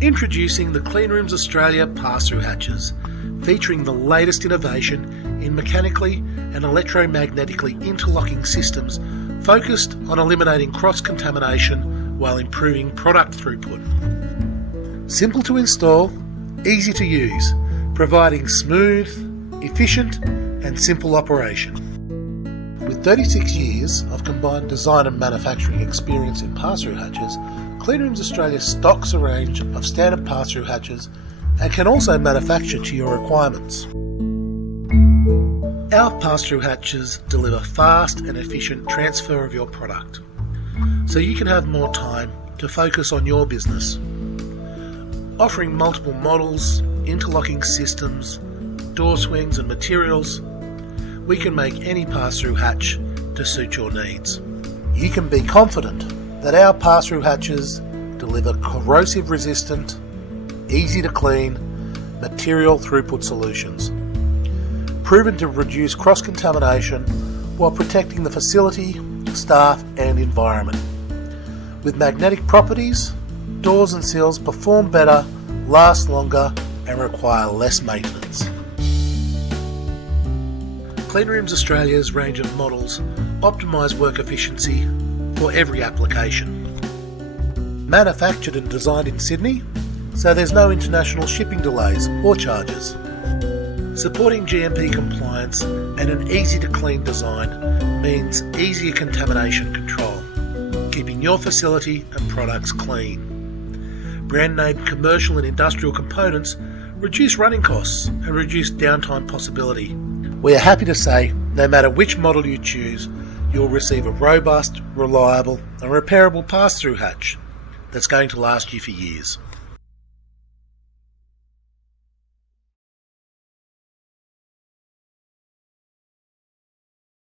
Introducing the Cleanrooms Australia Pass-Thru hatches, featuring the latest innovation in mechanically and electromagnetically interlocking systems focused on eliminating cross-contamination while improving product throughput. Simple to install, easy to use, providing smooth, efficient and simple operation. With 36 years of combined design and manufacturing experience in pass-through hatches, Cleanrooms Australia stocks a range of standard pass-through hatches and can also manufacture to your requirements. Our pass-through hatches deliver fast and efficient transfer of your product, so you can have more time to focus on your business. Offering multiple models, interlocking systems, door swings and materials, we can make any pass-through hatch to suit your needs. You can be confident that our pass-through hatches deliver corrosive resistant, easy to clean, material throughput solutions, proven to reduce cross-contamination while protecting the facility, staff and environment. With magnetic properties, doors and seals perform better, last longer and require less maintenance. Cleanrooms Australia's range of models optimise work efficiency for every application. Manufactured and designed in Sydney, so there's no international shipping delays or charges. Supporting GMP compliance and an easy to clean design means easier contamination control, keeping your facility and products clean. Brand name commercial and industrial components reduce running costs and reduce downtime possibility. We are happy to say, no matter which model you choose, you'll receive a robust, reliable and repairable pass-through hatch that's going to last you for years.